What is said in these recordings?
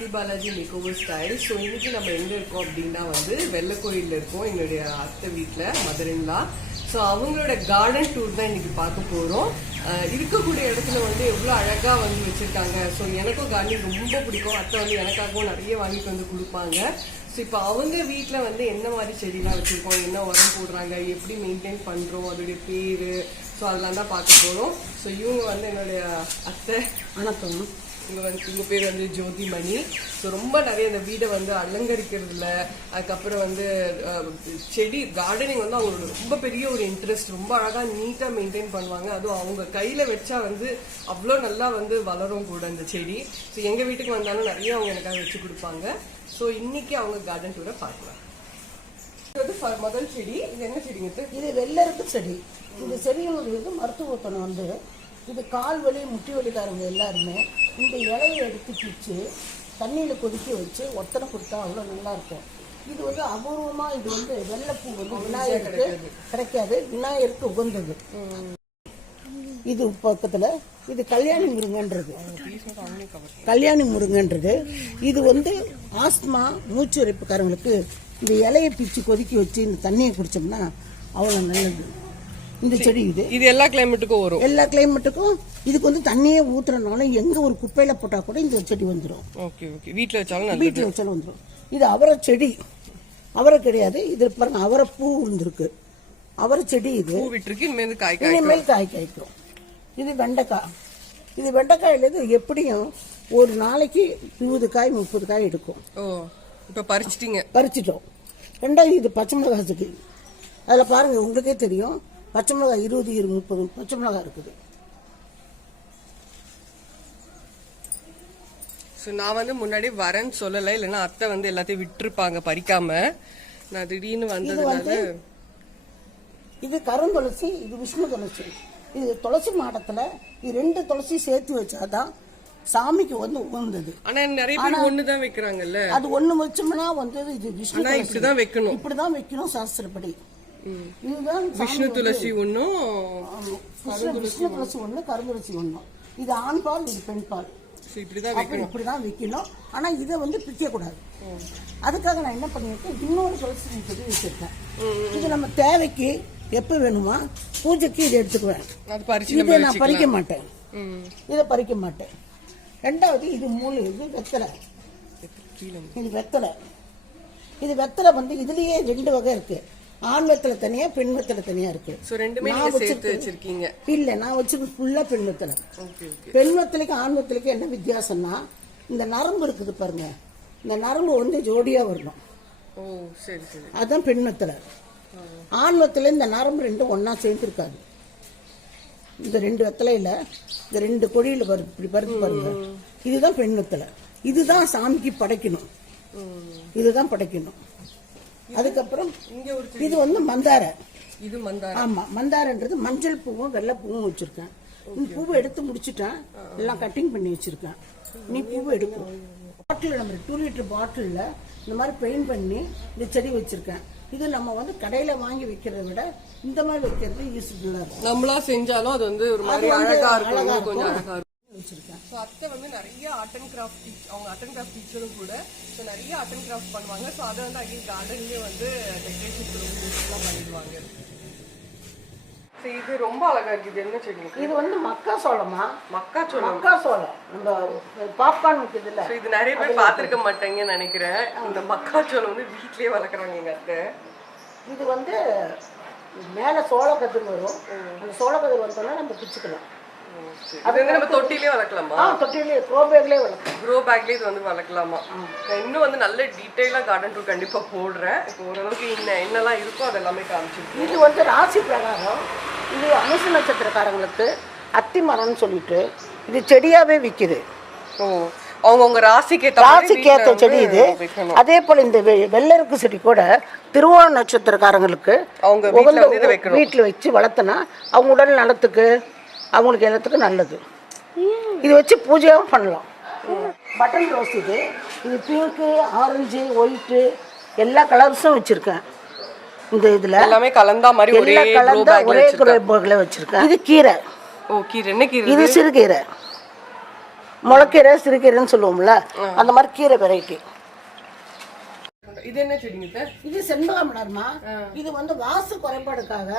அகில் Balaji makeover style. So இன்னைக்கு நம்ம எங்க இருக்கோம் அப்படின்னா வந்து வெள்ளக்கோயில்ல இருக்கோம், எங்களுடைய அத்தை வீட்டில் மதர்-இன்-லா. ஸோ அவங்களோட கார்டன் டூர் தான் இன்னைக்கு பார்க்க போறோம். இருக்கக்கூடிய இடத்துல வந்து எவ்வளோ அழகா வந்து வச்சிருக்காங்க. ஸோ எனக்கும் கார்டனிங் ரொம்ப பிடிக்கும். அத்தை வந்து எனக்காகவும் நிறைய வாங்கிட்டு வந்து கொடுப்பாங்க. ஸோ இப்போ அவங்க வீட்டில் வந்து என்ன மாதிரி செடிலாம் வச்சுருக்கோம், என்ன உரம் போடுறாங்க, எப்படி மெயின்டைன் பண்ணுறோம், அதோடைய பேர், ஸோ அதெல்லாம் தான் பார்க்க போகிறோம். ஸோ இவங்க வந்து என்னுடைய அத்தை. வணக்கம். இவங்க பேர் வந்து ஜோதிமணி. ஸோ ரொம்ப நிறைய இந்த வீடை வந்து அலங்கரிக்கிறதுல, அதுக்கப்புறம் வந்து செடி கார்டனிங் வந்து அவங்களோட ரொம்ப பெரிய ஒரு இன்ட்ரெஸ்ட். ரொம்ப அழகாக நீட்டாக மெயின்டைன் பண்ணுவாங்க. அதுவும் அவங்க கையில் வச்சா வந்து அவ்வளோ நல்லா வந்து வளரும் கூட இந்த செடி. ஸோ எங்கள் வீட்டுக்கு வந்தாலும் நிறைய அவங்க எனக்காக வச்சு கொடுப்பாங்க. ஸோ இன்னைக்கு அவங்க கார்டன் டூரை பார்க்கலாம். இது வந்து முதல் செடி. இது என்ன செடிங்க? இது வெள்ளருக்கு செடி. இந்த செடிகளுக்கு மருத்துவ குணம் வந்து இது கால் வலி முட்டி வலிக்காரங்க எல்லாருமே இந்த இலையை எடுத்து பிச்சு தண்ணியில் கொதிக்க வச்சு ஒத்தனை கொடுத்தா அவ்வளோ நல்லா இருக்கும். இது வந்து அபூர்வமாக இது வந்து வெள்ளைப்பூ வந்து விநாயகருக்கு கிடைக்காது, விநாயகருக்கு உகந்தது. இது பக்கத்தில் இது கல்யாணி முருங்கன்றது. கல்யாணி முருங்கன்றது இது வந்து ஆஸ்துமா மூச்சு இறைப்புக்காரங்களுக்கு இந்த இலையை பிச்சு கொதிக்க வச்சு இந்த தண்ணியை குடிச்சோம்னா அவ்வளோ நல்லது. இந்த செடி இது எல்லா கிளைமேட்டுக்கும் வரும். எல்லா கிளைமேட்டுக்கும் இதுக்கு வந்து தண்ணியே ஊத்துறதுனால எங்க ஒரு குப்பையில போட்டா கூட இந்த செடி வந்துடும். Okay okay. வீட்டில் வச்சாலும் வந்துடும். இது அவரை செடி. அவரை கிடையாது, இது பாருங்க அவரை பூ இருந்திருக்கு. அவரை செடி இது விட்டுருக்கு. இனிமேல் காய் காய்க்கும். இது வெண்டைக்காய். இது வெண்டைக்காயில இது எப்படியும் ஒரு நாளைக்கு 20 காய் 30 காய் எடுக்கும். இப்போ பறிச்சிட்டோம். ரெண்டாவது இது பச்சை மிளகாய் செடி. அதுல பாருங்க உங்களுக்கே தெரியும், பச்சை மிளகாய் 20 30 பச்சை மிளகாய் இருக்குது. ஸோ நான் வந்து முன்னாடி வரேன்னு சொல்லலை, இல்லைன்னா அத்தை வந்து எல்லாத்தையும் விட்டுருப்பாங்க பறிக்காம. நான் திடீர்னு வந்ததுனால இது கருந்துளசி, இது விஷ்ணு துளசி. இது துளசி மாடத்துல இது 2 துளசி சேர்த்து வச்சாதான் சாமிக்கு வந்து உகந்தது. ஆனா நிறைய பேர் ஒண்ணுதான் வைக்கிறாங்கல்ல. அது ஒண்ணு வச்சோம்னா வந்து இது விஷ்ணு இப்படிதான் வைக்கணும். இப்படிதான் வைக்கணும் சாஸ்திரப்படி. இதுதான் விஷ்ணு துளசி ஒண்ணும், விஷ்ணு துளசி ஒண்ணு, கருந்துளசி ஒண்ணும். இது ஆண் பால், இது பெண் பால். இப்படிதான் வைக்கணும். ஆனா இதை வந்து பிக்க கூடாது. அதுக்காக நான் என்ன பண்ணிருக்கேன், இன்னொரு துளசி செடி வச்சிருக்கேன். இது நம்ம தேவைக்கு எப்ப வேணுமா பூஜைக்கு இதை எடுத்துக்குவேன். இதை நான் பறிக்க மாட்டேன். இதை பறிக்க மாட்டேன். ரெண்டாவது இது மூளை, இது வெத்தலை. இது வெத்தலை. இது வெத்தலை வந்து இதுலயே 2 வகை இருக்கு. ஆண் வெத்தலை தனியா, பெண் வெத்தலை தனியா இருக்கு. இல்ல நான் வச்சிருக்கேன் ஃபுல்லா பெண் வெத்தலை. பெண் வெத்தலைக்கு ஆண் வெத்தலைக்கு என்ன வித்தியாசம்னா, இந்த நரம்பு இருக்குது பாருங்க, இந்த நரம்பு வந்து ஜோடியா வரணும். அதுதான் பெண் வெத்தலை. ஆண் வெத்தலை இந்த நரம்பு 2 ஒன்னா சேர்ந்து இருக்காது. இந்த 2 வெத்தலையில இந்த 2 கொடியில இப்படி பருத்து பாருங்க, இதுதான் பெண் வெத்தலை. இதுதான் சாமிக்கு படைக்கணும். இதுதான் படைக்கணும். அதுக்கப்புறம் இது வந்து மந்தார. இது மந்தார. ஆமா, மந்தாரன்றது மஞ்சள் பூவும் வெள்ளை பூவும் வச்சிருக்கேன். இந்த பூவை எடுத்து முடிச்சுட்டேன், எல்லாம் கட்டிங் பண்ணி வச்சிருக்கேன். நீ பூவை எடுக்கும். பாட்டில் நம்ம 2 லிட்டர் பாட்டில்ல இந்த மாதிரி பெயிண்ட் பண்ணி இந்த செடி வச்சிருக்கேன். இது நம்ம வந்து கடையில வாங்கி வைக்கிறத விட இந்த மாதிரி வைக்கிறது யூஸ்ஃபுல்லா இருக்கும். நம்மளா செஞ்சாலும் அது வந்து ஒரு மாதிரி அழகா இருக்கும், கொஞ்சம் அழகா இருக்கும். அத்தை வந்து நிறைய ஆர்ட் அண்ட் கிராஃப்ட் அவங்க ஆர்ட் அண்ட் கிராஃப்ட் டீச்சரும் கூட. ஸோ நிறைய ஆர்ட் அண்ட் கிராஃப்ட் பண்ணுவாங்க. ஸோ அதை வந்து அகைன் கார்டன்லேயே வந்து டெக்கரேஷன் பண்ணிடுவாங்க. ஸோ இது ரொம்ப அழகா இருக்குது. இது என்ன செடி? இது வந்து மக்காசோளமா? மக்காச்சோளம். மக்காசோளம் நம்ம பாப்கார்ன் இருக்குது இல்ல, இது நிறைய பேர் பார்த்துருக்க மாட்டேங்கன்னு நினைக்கிறேன். இந்த மக்காச்சோளம் வந்து வீட்லயே வளர்க்குறாங்க எங்க அத்தை. இது வந்து மேல சோளக்கதிர் வரும். அந்த சோளக்கதிர் வந்தோம்னா நம்ம பிச்சுக்கலாம். அது வந்து நம்ம தொட்டிலே வளர்க்கலாமா? தொட்டிலே, க்ரோ பேக்லயே வளர்க்கலாம். க்ரோ பேக்லயே இது வந்து வளர்க்கலாமா? இன்னும் வந்து நல்ல டீட்டெயிலாக கார்டன் டூர் கண்டிப்பாக போடுறேன். இப்போ ஓரளவுக்கு என்னெல்லாம் இருக்கோ அதெல்லாமே காமிச்சிருக்கேன். இது வந்து ராசி பிரகாரம் இது அனுச நட்சத்திரக்காரங்களுக்கு அத்தி மரம்னு சொல்லிட்டு இது செடியாவே விற்கிது. அவங்கவுங்க ராசிக்கேற்ற செடி இது. அதே போல இந்த வெள்ளருக்கு செடி கூட திருவோண நட்சத்திரக்காரங்களுக்கு அவங்க வீட்டில் வச்சு வளர்த்தனா அவங்க உடல் நலத்துக்கு, அவங்களுக்கு எல்லாத்துக்கும் நல்லது. இது வச்சு பூஜையும் பண்ணலாம். பட்டன் ரோஸ் இது. இது பிங்க்கு, ஆரஞ்சு, ஒயிட்டு எல்லா கலர்ஸும் வச்சிருக்கேன். இந்த இதுல எல்லாமே கலந்தா மாதிரி ஒரே க்ரோ பேக்ல வச்சிருக்கேன். இது கீரை. கீரை என்ன கீரை? இது சிறுகீரை. முளைக்கீரை சிறுகீரைன்னு சொல்லுவோம்ல, அந்த மாதிரி கீரை வெரைட்டி. இது என்ன செடிங்க? இது செண்பகமலர்மா. இது வந்து வாசு குறைபாடுக்காக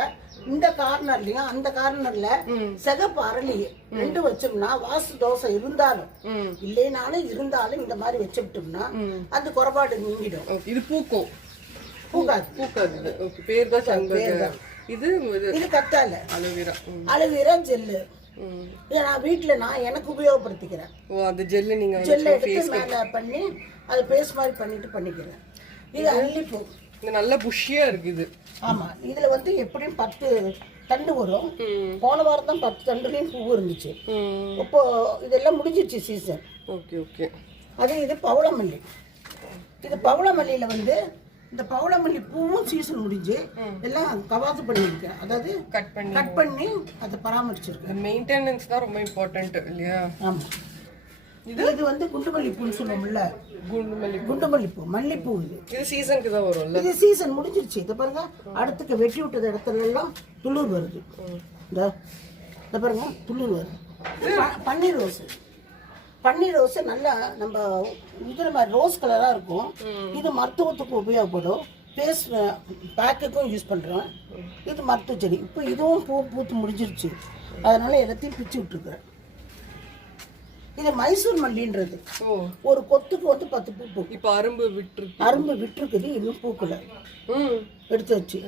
இந்த கார்னர்லயும் அந்த கார்னர்ல சிகப்பு அரளி 2 வச்சோம்னா, வாசு தோசை இருந்தாலும் இல்லைனாலும் இருந்தாலும் இந்த மாதிரி வச்சுட்டோம்னா அந்த குறைபாடு நீங்கிடும். இது பூக்கும், பூக்காது. பூக்காது. ஓகே, பேர் தான் செண்பகம். இது கத்தால அலோவேரா ஜெல்லு. இதை நான் வீட்டுல எனக்கு உபயோகப்படுத்திக்கிறேன். அந்த ஜெல்லு நீங்க ஜெல்ல எடுத்து மேல பண்ணி அது பேஸ்ட் மாதிரி பண்ணிக்கிறேன். இது அல்லிப்பூ. இது நல்ல புஷ்ஷியா இருக்குது. ஆமா, இதுல வந்து எப்படியும் 10 தண்டு வரும். போன வாரம் தான் 10 தண்டுலயும் பூ இருந்துச்சு. இப்போ இதெல்லாம் முடிஞ்சிச்சு சீசன். Okay okay. இது பவளமல்லி. இது பவளமல்லியில வந்து இந்த பவளமல்லி பூவும் சீசன் முடிஞ்சு எல்லாம் கவாத்து பண்ணியிருக்கேன். அதாவது கட் பண்ணி அதை பராமரிச்சிருக்கேன். மெயின்டெனன்ஸ் தான் ரொம்ப இம்பார்ட்டன்ட் இல்லையா? ஆமா. இது வந்து குண்டுமல்லிப்பூன்னு சொல்லுவோம்ல, குண்டுமல்லிப்பூ, மல்லிப்பூ. இது சீசனுக்கு தான் வரும்ல. இது சீசன் முடிஞ்சிருச்சு. இதை பாருங்க, அடுத்துக்கு வெட்டி விட்டது இடத்துல எல்லாம் துளிர் வருது. இந்த பாருங்க துளிர் வருது. பன்னீர் ரோஸ். பன்னீர் ரோஸ் நல்லா நம்ம இதுல மாதிரி ரோஸ் கலரா இருக்கும். இது மருத்துவத்துக்கு உபயோகப்படும். ஃபேஸ் பேக்குக்கும் யூஸ் பண்றோம். இது மருத்துவ செடி. இப்போ இதுவும் பூத்து முடிஞ்சிருச்சு. அதனால எல்லாத்தையும் பிச்சு விட்டுருக்குறேன். இது மைசூர் மல்லின்றது. ஒரு கொத்துக்கு வந்து 10 பூ பூக்கும். இப்போ அரும்பு விட்டுருக்குது, இன்னும் பூக்கல. எடுத்து வச்சு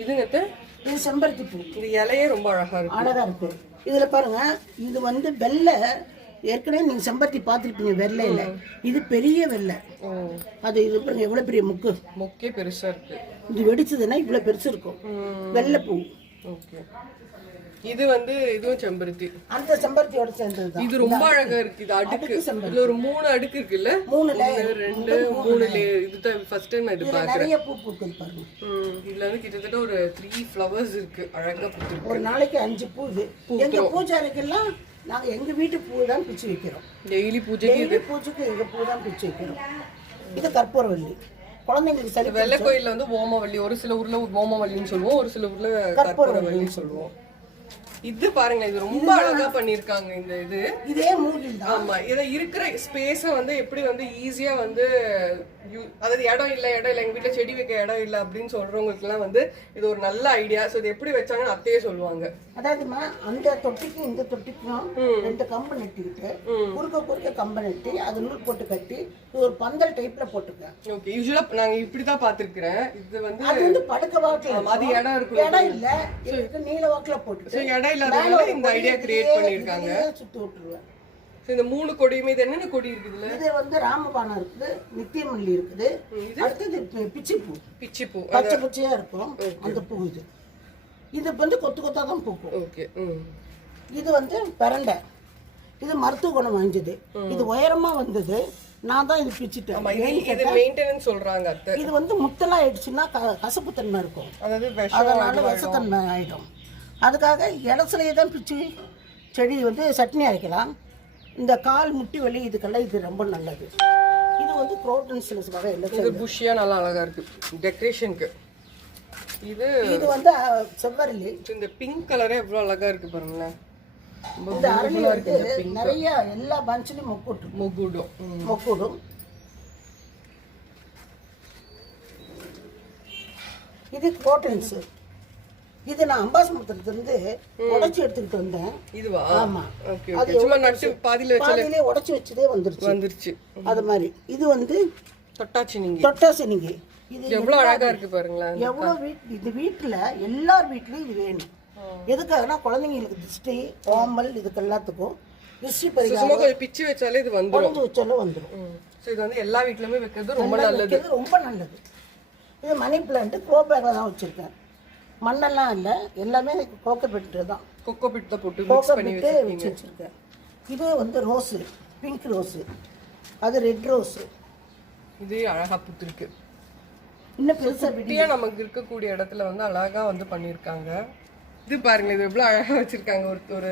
இது செம்பருத்தி பூ. இந்த இலையே ரொம்ப அழகா இருக்கு. இதுல பாருங்க, இது வந்து வெள்ளை. ஏற்கனவே நீங்க செம்பருத்தி பார்த்துருப்பீங்க வெள்ளையில. இது பெரிய வெள்ளை. அது இது பாருங்க எவ்வளவு பெரிய முக்கே பெருசா இருக்கு. இது வெடிச்சதுன்னா இவ்வளவு பெருசு இருக்கும். வெள்ளை பூ. ஓகே. இது வந்து இதுவும் செம்பருத்தி. அந்த செம்பருத்தியோட சேர்ந்தது. இது ரொம்ப அழகா இருக்கு. இது அடுக்கு. இதுல ஒரு 3 அடுக்கு இருக்குல்ல? 3 லேயர், 2 3 லேயர். இதுதான் ஃபர்ஸ்ட் டைம் நான் இது பார்க்கறேன். நிறைய பூ பூக்குது பாருங்க. இதுல வந்து கிட்டத்தட்ட ஒரு 3 ஃப்ளவர்ஸ் இருக்கு. அழகா பூத்துருக்கு. ஒரு நாளைக்கு 5 பூ. எங்க பூஜைக்கெல்லாம் நாங்க எங்க வீட்டு பூ தான் பிச்சு வைக்கிறோம். டெய்லி பூஜைக்கு எங்க பூ தான் பிச்சு வைக்கிறோம். இது கற்பூரவள்ளி. குழந்தைங்களுக்கு சரி. வெள்ளை கோயில்ல வந்து ஓமவள்ளி, ஒரு சில ஊர்ல ஓமவள்ளின்னு சொல்லுவோம், ஒரு சில ஊர்ல கற்பூரவள்ளின்னு சொல்லுவோம். இது பாருங்க, இது ரொம்ப அழகா பண்ணிருக்காங்க. இந்த இதே மூங்கில் தான். ஆமா, இத இருக்கிற ஸ்பேஸ வந்து எப்படி வந்து ஈஸியா வந்து அதாவது இடம் இல்ல எங்க வீட்டுல செடி வைக்க இடம் இல்ல அப்படின்னு சொல்றவங்களுக்கு எல்லாம் வந்து இது ஒரு நல்ல ஐடியா. சோ இது எப்படி வச்சாங்கன்னு அத்தையே சொல்லுவாங்க. அதாவதுமா, அந்த தொட்டிக்கும் இந்த தொட்டிக்கும் 2 கம்பு நட்டிட்டு குறுக்க கம்பு நட்டி அது நூல் போட்டு கட்டி ஒரு பந்தல் டைப்ல போட்டுருக்கேன். ஓகே. யூசுவலா நாங்க இப்படிதான் பாத்துருக்கேன். இது வந்து அது வந்து படுக்க வாக்குல அது இடம் இருக்கு. இடம் இல்ல, இதுக்கு நீல வாக்குல போட்டு இடம் இல்லாதனால இந்த ஐடியா கிரியேட் பண்ணிருக்காங்க. சுத்தி விட்டுருவேன். இந்த 3 கொடியுமே இது என்னென்ன கொடி இருக்குதுல? இது வந்து ராமபானம் இருக்குது, நித்தியமல்லி இருக்குது, அடுத்து பிச்சிப்பூ பச்சை பச்சையா இருக்கும். அந்த பூ இது வந்து கொத்தா தான் பூக்கும். ஓகே. இது வந்து பரண்டை. இது மருத்துவ குணம் வாங்கியது. இது உயரமா வந்தது. நான் தான் இது பிச்சிட்டேன். இது மெயின்டெனன்ஸ் சொல்றாங்க அத்தை. இது வந்து முத்தலா ஆயிடுச்சுன்னா கசப்பு தன்மை இருக்கும். அதனால விஷத்தன்மை ஆயிடும். அதுக்காக இடத்துலயே தான் பிச்சு செடி வந்து சட்னி அரைக்கலாம். இந்த கால் முட்டி வலி இதுக்கெல்லாம் இது ரொம்ப நல்லது. இது வந்து புரோட்டன்ஸ் வகை எல்லாம். இது புஷ்ஷியா நல்லா அழகா இருக்கு டெக்கரேஷனுக்கு. இது வந்து செவ்வரளி. இந்த பிங்க் கலரே எவ்வளவு அழகா இருக்கு பாருங்களேன். இந்த அரளி வந்து நிறைய எல்லா பஞ்சிலும் மொக்கூடும். இது புரோட்டன்ஸ். இது நான் அம்பாசமுத்திரத்திலிருந்து உடைச்சு எடுத்துக்கிட்டு வந்தேன். இதுவா? ஆமா. அது சும்மா நட்டு பாதியிலே உடைச்சு வச்சதே வந்துருச்சு. அது மாதிரி இது வந்து தொட்டாசினிங்கி. இது எவ்வளவு அழகா இருக்கு பாருங்களேன். எவ்வளவு இது வீட்டுல எல்லார் வீட்லயும் இது வேணும். எதுக்காகனா குழந்தைங்களுக்கு திருஷ்டி, ஓமல், இதுக்கு எல்லாத்துக்கும் திருஷ்டி பரிகாரம் பிச்சு வச்சாலே இது வந்துரும். சோ இது வந்து எல்லா வீட்லயுமே வைக்கிறது ரொம்ப நல்லது. இது மணி பிளான்ட் க்ரோ பேக்ல தான் வச்சிருக்கேன். மண்ணெல்லாம் இல்லை, எல்லாமே கோகோபிட் தான். கோகோபிட் தான் போட்டு மிக்ஸ் பண்ணி வச்சிருக்கேன். இது வந்து ரோஸு, பிங்க் ரோஸு, அது ரெட் ரோஸு. இது அழகா பூத்திருக்கு. இன்னும் பெருசா விட்டியா நமக்கு இருக்கக்கூடிய இடத்துல வந்து அழகா வந்து பண்ணியிருக்காங்க. இது பாருங்க, இது எவ்வளவு அழகா வச்சிருக்காங்க. ஒரு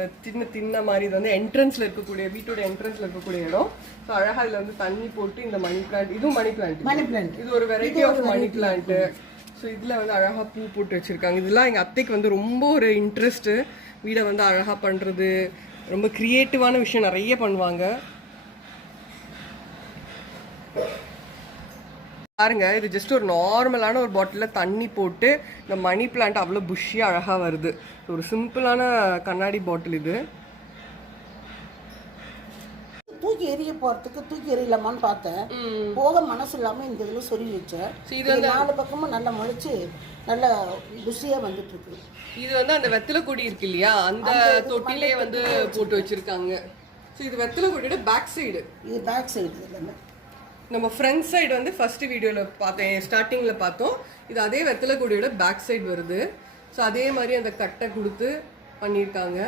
சின்ன மாதிரி இது வந்து என்ட்ரன்ஸ்ல இருக்கக்கூடிய வீட்டோட என்ட்ரன்ஸ்ல இருக்கக்கூடிய இடம். ஸோ அழகா இதுல வந்து தண்ணி போட்டு இந்த மணி பிளான்ட், இதுவும் மணி பிளான்ட். இது ஒரு variety of money plant. So இதில் வந்து அழகாக பூ போட்டு வச்சுருக்காங்க. இதெல்லாம் எங்கள் அத்தைக்கு வந்து ரொம்ப ஒரு இன்ட்ரெஸ்ட்டு. வீடை வந்து அழகாக பண்ணுறது, ரொம்ப கிரியேட்டிவான விஷயம் நிறைய பண்ணுவாங்க. பாருங்க, இது ஜஸ்ட் ஒரு நார்மலான ஒரு பாட்டிலில் தண்ணி போட்டு இந்த மணி பிளான்ட் அவ்வளோ புஷ்ஷியாக அழகாக வருது. ஒரு சிம்பிளான கண்ணாடி பாட்டில் இது. தூக்கி எரிய போறதுக்கு தூக்கி எறியலாமான்னு பார்த்தேன், போக மனசு இல்லாம இந்த இதுல சொருகி வச்சேன். இது 4 பக்கமும் நல்லா முளைச்சு நல்ல புஷியா வந்துட்டு இருக்கு. இது வந்து அந்த வெத்தலை கொடி இருக்கு இல்லையா, அந்த தொட்டிலே வந்து போட்டு வச்சிருக்காங்க. ஸோ இது வெத்தலை கொடியோட பேக் சைடு. இது பேக் சைடு எல்லாமே. நம்ம ஃப்ரண்ட் சைடு வந்து ஃபர்ஸ்ட் வீடியோவில் பார்த்தேன், ஸ்டார்டிங்கில் பார்த்தோம். இது அதே வெத்தலை கொடியோட பேக் சைடு வருது. ஸோ அதே மாதிரி அந்த கட்டை கொடுத்து பண்ணியிருக்காங்க.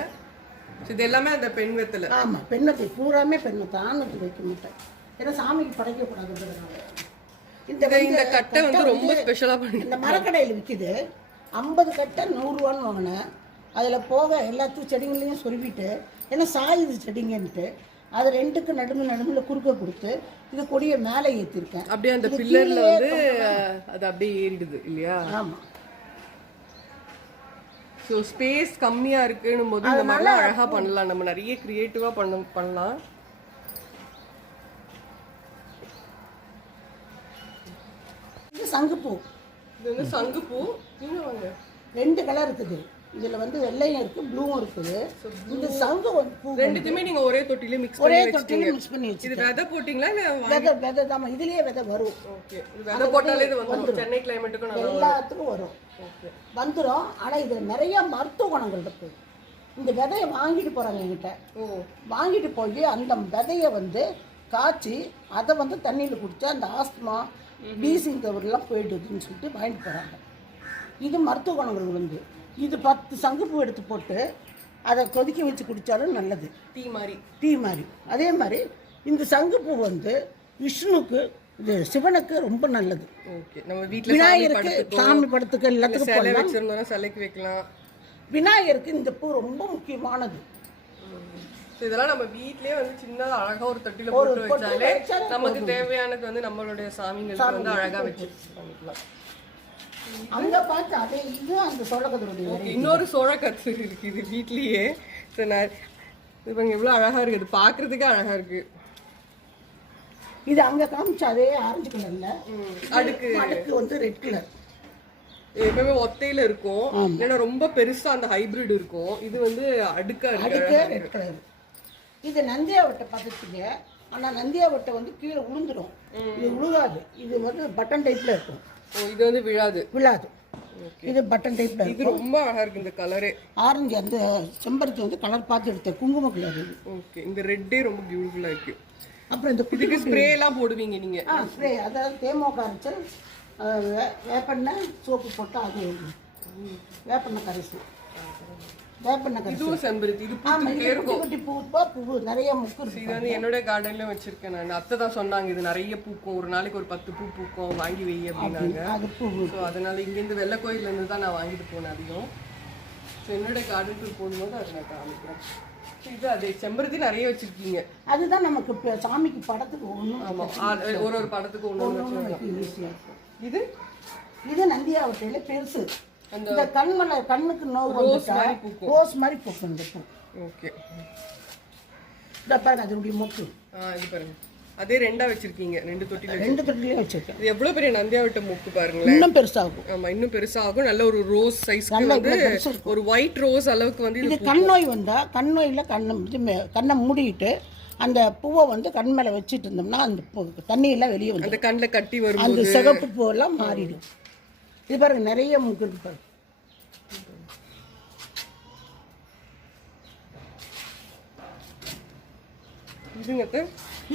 ஸோ இது எல்லாமே அந்த பெண் வெத்தலை. ஆமாம், பெண்ணத்தை பூராமே பெண்ணத்தை ஆணுக்கு வைக்க மாட்டேன், ஏன்னா சாமிக்கு படைக்கக்கூடாதுன்றதுனால. இந்த கட்டை வந்து ரொம்ப ஸ்பெஷலாக பண்ணி இந்த மரக்கடையில் விற்கிது. 50 கட்டை 100 ரூபான்னு வாங்கினேன். அதில் போக எல்லாத்தையும் செடிங்களையும் சொருவிட்டு, ஏன்னா சாயுது செடிங்கன்ட்டு அது 2க்கு நடுவில் குறுக்க கொடுத்து இது கொடியை மேலே ஏற்றிருக்கேன். அப்படியே அந்த பில்லர்ல வந்து அது அப்படியே ஏறிடுது இல்லையா? ஆமாம். ஸோ ஸ்பேஸ் கம்மியாக இருக்குன்னும் போது இந்த மாதிரிலாம் அழகாக பண்ணலாம். நம்ம நிறைய க்ரியேட்டிவாக பண்ணலாம். இது சங்குப்பூ. இது வந்து சங்குப்பூ. இன்னும் வாங்க, 2 கலர் இருக்குது. இதில் வந்து வெள்ளையும் இருக்குது, ப்ளூவும் இருக்குது. இந்த சங்கு பூ ரெண்டுத்தையுமே நீங்கள் ஒரே தொட்டிலே மிக்ஸ் பண்ணி வச்சு. இது விதை போட்டிங்களா இல்லை விதை தான்? இதுலேயே விதை வரும். ஓகே, இது விதை போட்டாலே இது வந்துடும். சென்னை கிளைமேட்டுக்கும் எல்லாத்துக்கும் வரும். வந்துடும். ஆனால் இதில் நிறைய மருத்துவ குணங்கள் இருக்கு. இந்த விதையை வாங்கிட்டு போகிறாங்க என்கிட்ட. வாங்கிட்டு போய் அந்த விதையை வந்து காய்ச்சி அதை வந்து தண்ணியில் குடித்தா அந்த ஆஸ்துமா டீசிங்கிறவரெல்லாம் போயிடுதுன்னு சொல்லிட்டு வாங்கிட்டு போகிறாங்க. இது மருத்துவ குணங்கள் வந்து இது 10 சங்குப்பூ எடுத்து போட்டு அதை கொதிக்க வச்சு குடித்தாலும் நல்லது. டீ மாதிரி. அதே மாதிரி இந்த சங்குப்பூ வந்து விஷ்ணுக்கு, இது சிவனுக்கு ரொம்ப நல்லது. விநாயகருக்கு சாமி படத்துக்கு எல்லாத்துக்கும் சிலைக்கு வைக்கலாம். விநாயகருக்கு இந்த பூ ரொம்ப முக்கியமானது. இதெல்லாம் நம்ம வீட்லயே வந்து சின்னதா அழகா ஒரு தொட்டில போட்டு வச்சாலே நமக்கு தேவையானது வந்து நம்மளுடைய சாமிங்களுக்கு வந்து அழகா வச்சு பண்ணிக்கலாம். அங்க பார்த்து அதே இது அந்த சோழக்கத்தருடைய இன்னொரு சோழக்கத்து இருக்கு இது வீட்லயே. இவங்க எவ்வளவு அழகா இருக்குது, பாக்குறதுக்கே அழகா இருக்கு. இது அங்க காமிச்ச அதே ஆரஞ்சு கலர்ல அடுக்கு வந்து ரெட் கலர். எப்பவுமே ஒத்தையில இருக்கும், இல்லைன்னா ரொம்ப பெருசா அந்த ஹைபிரிட் இருக்கும். இது வந்து அடுக்கா இருக்கு, ரெட் கலர். இது நந்தியாவட்டை பார்த்துருக்கீங்க, ஆனா நந்தியாவட்டை வந்து கீழே விழுந்துடும். இது விழுகாது. இது வந்து பட்டன் டைப்ல இருக்கும். இது வந்து விழாது. இது பட்டன் டைப்ல. இது ரொம்ப அழகா இருக்கு இந்த கலரே. ஆரஞ்சு அந்த செம்பருத்தி வந்து கலர் பார்த்து எடுத்தேன், குங்கும கலர். ஓகே, இந்த ரெட்டே ரொம்ப பியூட்டிஃபுல்லா இருக்கு. அப்புறம் இந்த இதுக்கு ஸ்ப்ரே எல்லாம் போடுவீங்க நீங்க? ஸ்ப்ரே, அதாவது தேமோக அரைச்சல், வேப்பெண்ணெய், சோப்பு போட்டு அது வேப்பெண்ணெய் கரைசி, வேப்பெண்ணெய் கரைசி. இதுவும் செம்பருத்தி. இது பூத்துட்டே இருக்கும். குட்டி பூப்பா பூ நிறைய முக்கு இருக்கு. இது வந்து என்னோட கார்டன்ல வச்சிருக்கேன் நான். அத்தை தான் சொன்னாங்க இது நிறைய பூக்கும், ஒரு நாளைக்கு ஒரு 10 பூ பூக்கும், வாங்கி வை அப்படின்னாங்க. அது பூ. ஸோ அதனால இங்கேருந்து வெள்ளை கோயில்ல இருந்து தான் நான் வாங்கிட்டு போனேன் அதிகம். ஸோ என்னோட கார்டன் டூர் போகும்போது அதை நான் காமிக்கிறேன். இது அதே செம்பருத்தி நிறைய வச்சிருக்கீங்க. அதுதான் நமக்கு சாமிக்கு படத்துக்கு ஒன்று. ஆமாம், ஒரு படத்துக்கு ஒன்று. இது இது நந்தியாவட்டையில பெருசு. இந்த கண்ணுக்கு நோவு ரோஸ் மாதிரி பூக்கும் இந்த பூ. ஓகே, இந்த பாருங்க அதனுடைய மொட்டு. இது பாருங்க, அதே 2 வச்சிருக்கீங்க. 2 தொட்டிலையும் வச்சிருக்கேன். இது எவ்வளவு பெரிய நந்தியாவட்டை மொக்கு பாருங்களேன். இன்னும் பெருசாகும். ஆமா, இன்னும் பெருசாகும். நல்ல ஒரு ரோஸ் சைஸ்க்கு வந்து ஒரு ஒயிட் ரோஸ் அளவுக்கு வந்து இது கண்ணோய் வந்தா கண்ணோயில கண்ணை மூடிட்டு அந்த பூவை வந்து கண் மேலே வச்சுட்டு இருந்தோம்னா அந்த தண்ணியெல்லாம் வெளியே வந்து அந்த கண்ணில் கட்டி வரும், அந்த சிகப்பு பூவெல்லாம் மாறிடும். இது பாருங்க நிறைய முக்கு இருக்கு பாருங்க.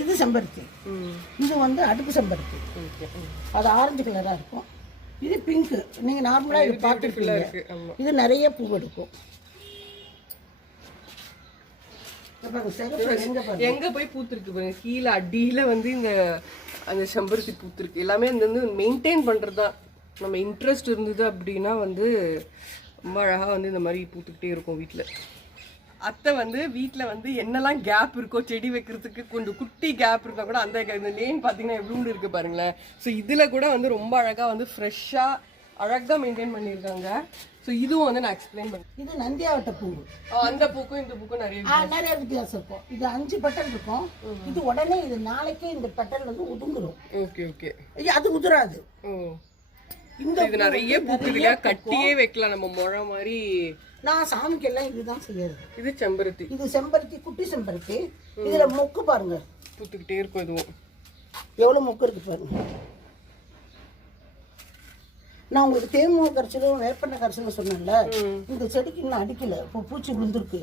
இது செம்பருத்தி. இது வந்து அடுக்கு செம்பருத்தி. அது ஆரஞ்சு கலராக இருக்கும். இது பிங்க். நீங்கள் நார்மலாக இது பார்த்துருக்கீங்க. இது நிறைய பூ எடுக்கும். எங்க போய் பூத்துருக்கு பாருங்க, கீழே அடியில வந்து இந்த அந்த செம்பருத்தி பூத்துருக்கு. எல்லாமே இந்த வந்து மெயின்டைன் பண்றதுதான். நம்ம இன்ட்ரெஸ்ட் இருந்தது அப்படின்னா வந்து ரொம்ப அழகா வந்து இந்த மாதிரி பூத்துக்கிட்டே இருக்கும் வீட்டில். அத்தை வந்து வீட்டில் வந்து என்னெல்லாம் கேப் இருக்கோ செடி வைக்கிறதுக்கு கொஞ்சம் குட்டி கேப் இருந்தால் கூட அந்த இந்த லேன் பார்த்தீங்கன்னா எவ்வளோ இருக்குது பாருங்களேன். ஸோ இதில் கூட வந்து ரொம்ப அழகாக வந்து ஃப்ரெஷ்ஷாக அழகாக மெயின்டைன் பண்ணியிருக்காங்க. ஸோ ஸோ இதுவும் வந்து நான் எக்ஸ்பிளைன் பண்ணேன். இது நந்தியாவட்ட பூ. அந்த பூக்கும் இந்த பூக்கும் நிறைய நிறைய வித்தியாசம் இருக்கும். இது 5 பெட்டல் இருக்கும். இது உடனே இது நாளைக்கே இந்த பெட்டல் வந்து உதுங்குரும். Okay okay. அது உதிராது. இந்த இது நிறைய பூக்குதுல கட்டியே வைக்கலாம் நம்ம முழை மாதிரி. நான் சாமிக்கு எல்லாம் இதுதான் செய்யறது. இது செம்பருத்தி. இது செம்பருத்தி, குட்டி செம்பருத்தி. இதுல மொக்கு பாருங்க, பூத்துக்கிட்டே இருக்கும். இதுவும் எவ்வளவு மொக்கு இருக்கு பாருங்க. நான் உங்களுக்கு தேங்காய் கரைச்சலும் வேப்பெண்ணெய் கரைச்சலும் சொன்னேன்ல, இந்த செடிக்கு இன்னும் அடிக்கல. இப்போ பூச்சி விழுந்துருக்கு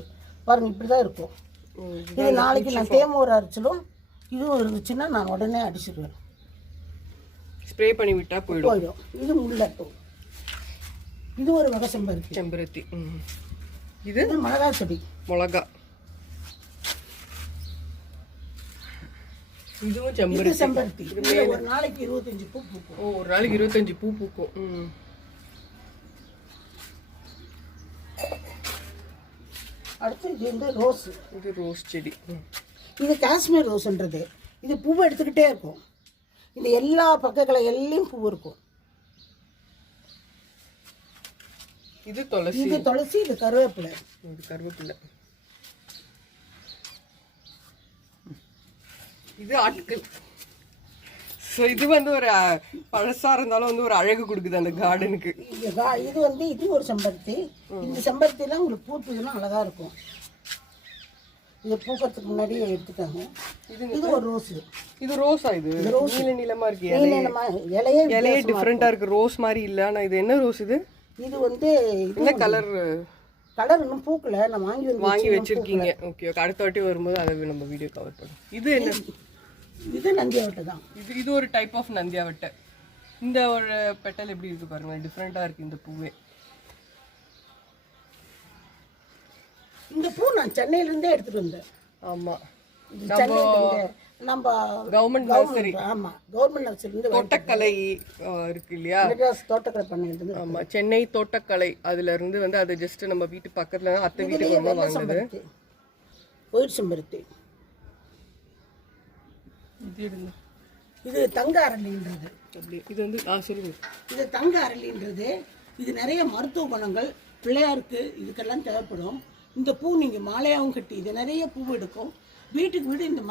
பாருங்க, இப்படிதான் இருக்கும். இது நாளைக்கு நான் தேங்காய் அரைச்சலும் இதுவும் இருந்துச்சுன்னா நான் உடனே அடிச்சிடுவேன். ஸ்ப்ரே பண்ணி விட்டா போயிடும். இது முள்ளட்டும். இது ஒரு வகை செம்பருத்தி. செம்பருத்தி. இது மிளகா செடி. மிளகா. இதுவும் செம்பருத்தி. ஒரு நாளைக்கு 25 பூ பூக்கும். ஒரு நாளைக்கு 25 பூ பூக்கும். அடுத்து இது வந்து ரோஸ். இது ரோஸ் செடி. இது காஷ்மீர் ரோஸ்ன்றது. இது பூவை எடுத்துக்கிட்டே இருக்கும். இந்த எல்லா பக்கங்களை எல்லாம் பூ இருக்கும். இது துளசி. இது துளசி. இது கருவேப்பிலை. இது கருவேப்பிலை. இது ஆட்கள். ஸோ இது வந்து ஒரு பழசா இருந்தாலும் வந்து ஒரு அழகு கொடுக்குது அந்த கார்டனுக்கு. இது வந்து இது ஒரு செம்பருத்தி. இந்த செம்பருத்திலாம் உங்களுக்கு பூத்துதுன்னா அழகா இருக்கும். இது பூக்கிறதுக்கு முன்னாடியே எடுத்துட்டாங்க. இது ஒரு ரோஸ். இது ரோஸா? இது நீல நீளமா இருக்கு. இலையே டிஃப்ரெண்டா இருக்கு. ரோஸ் மாதிரி இல்ல. ஆனா இது என்ன ரோஸ்? இது வந்து என்ன கலர்? கலர் இன்னும் பூக்கல. நான் வாங்கி வச்சிருக்கீங்க. Okay okay. அடுத்த வாட்டி வரும்போது அதை நம்ம வீடியோ கவர் பண்ணுவோம். இது என்ன? இது நந்தியாவட்டை தான். இது ஒரு டைப் ஆஃப் நந்தியாவட்டை. இந்த ஒரு பெட்டல் எப்படி இருக்கு பாருங்க, டிஃப்ரெண்டா இருக்கு இந்த பூவே. இந்த பூ நான் சென்னையில இருந்தே எடுத்துட்டு வந்தேன். ஆமா, நம்ம கவர்மெண்ட் நர்சரி. ஆமா, கவர்மெண்ட் நர்சரி இருந்து தோட்டக்கலை இருக்கு இல்லையா? தோட்டக்கலை பண்ணிட்டு. ஆமா, சென்னை தோட்டக்கலை. அதுல இருந்து வந்து அது ஜஸ்ட் நம்ம வீட்டு பக்கத்துல அத்தை வீட்டுக்கு வந்து வாங்குது. ஒயிட் செம்பருத்தி. இது தங்க அரளின்றது. இது வந்து சொல்லுங்க. இது தங்க அரளின்றது. இது நிறைய மருத்துவ குணங்கள் பிள்ளையாருக்கு இதுக்கெல்லாம் தேவைப்படும். இந்த பூ நீங்க மாலையாவும் கட்டி இது நிறைய பூ எடுக்கும். வீட்டுக்கு வீடு இந்த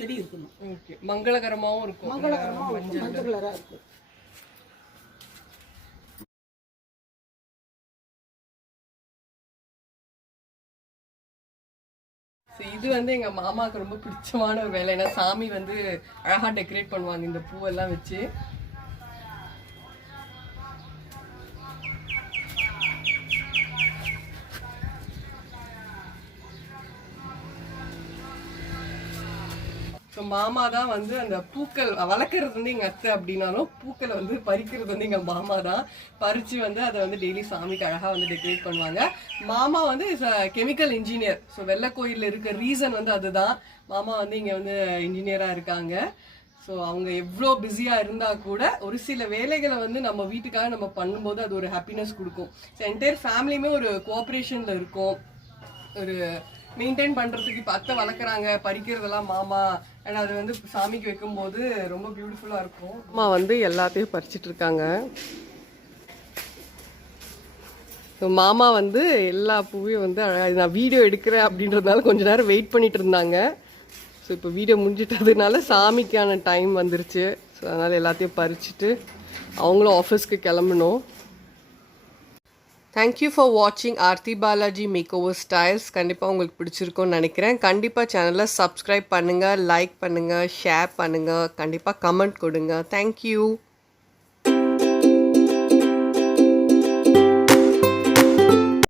செடி இருக்கணும். ஓகே, மங்களகரமாவும் இருக்கும். மஞ்சள் கலரா இருக்கும். இது வந்து எங்க மாமாவுக்கு ரொம்ப பிடிச்சமான ஒரு வேலை. ஏன்னா சாமி வந்து அழகா டெக்கரேட் பண்ணுவாங்க இந்த பூவெல்லாம் வச்சு. ஸோ மாமா தான் வந்து அந்த பூக்கள் வளர்க்குறது வந்து எங்கள் அத்தை அப்படின்னாலும் பூக்களை வந்து பறிக்கிறது வந்து எங்கள் மாமா தான். பறித்து வந்து அதை வந்து டெய்லி சாமிக்கு அழகாக வந்து டெக்கரேட் பண்ணுவாங்க. மாமா வந்து இஸ் கெமிக்கல் இன்ஜினியர். ஸோ வெள்ளைக்கோயிலில் இருக்க ரீசன் வந்து அதுதான். மாமா வந்து இங்கே வந்து இன்ஜினியராக இருக்காங்க. ஸோ அவங்க எவ்வளோ பிஸியாக இருந்தால் கூட ஒரு சில வேலைகளை வந்து நம்ம வீட்டுக்காக நம்ம பண்ணும்போது அது ஒரு ஹாப்பினஸ் கொடுக்கும். ஸோ என்டையர் ஃபேமிலியுமே ஒரு கோஆப்ரேஷனில் இருக்கும். ஒரு மெயின்டைன் பண்ணுறதுக்கு இப்போ அத்தை வளர்க்குறாங்க, பறிக்கிறதெல்லாம் மாமா. அண்ட் அது வந்து சாமிக்கு வைக்கும்போது ரொம்ப பியூட்டிஃபுல்லாக இருக்கும். அம்மா வந்து எல்லாத்தையும் பறிச்சிட்டு இருக்காங்க. ஸோ மாமா வந்து எல்லா பூவையும் வந்து நான் வீடியோ எடுக்கிறேன் அப்படின்றதுனால கொஞ்ச நேரம் வெயிட் பண்ணிட்டு இருந்தாங்க. ஸோ இப்போ வீடியோ முடிஞ்சிட்டதுனால சாமிக்கான டைம் வந்துருச்சு. ஸோ அதனால் எல்லாத்தையும் பறிச்சுட்டு அவங்களும் ஆஃபீஸ்க்கு கிளம்பணும். தேங்க்யூ ஃபார் வாட்சிங் Aarthi Balaji makeover styles. கண்டிப்பாக உங்களுக்கு பிடிச்சிருக்கும்னு நினைக்கிறேன். கண்டிப்பாக சேனலை சப்ஸ்கிரைப் பண்ணுங்கள், லைக் பண்ணுங்கள், ஷேர் பண்ணுங்கள், கண்டிப்பாக கமெண்ட் கொடுங்க. தேங்க்யூ.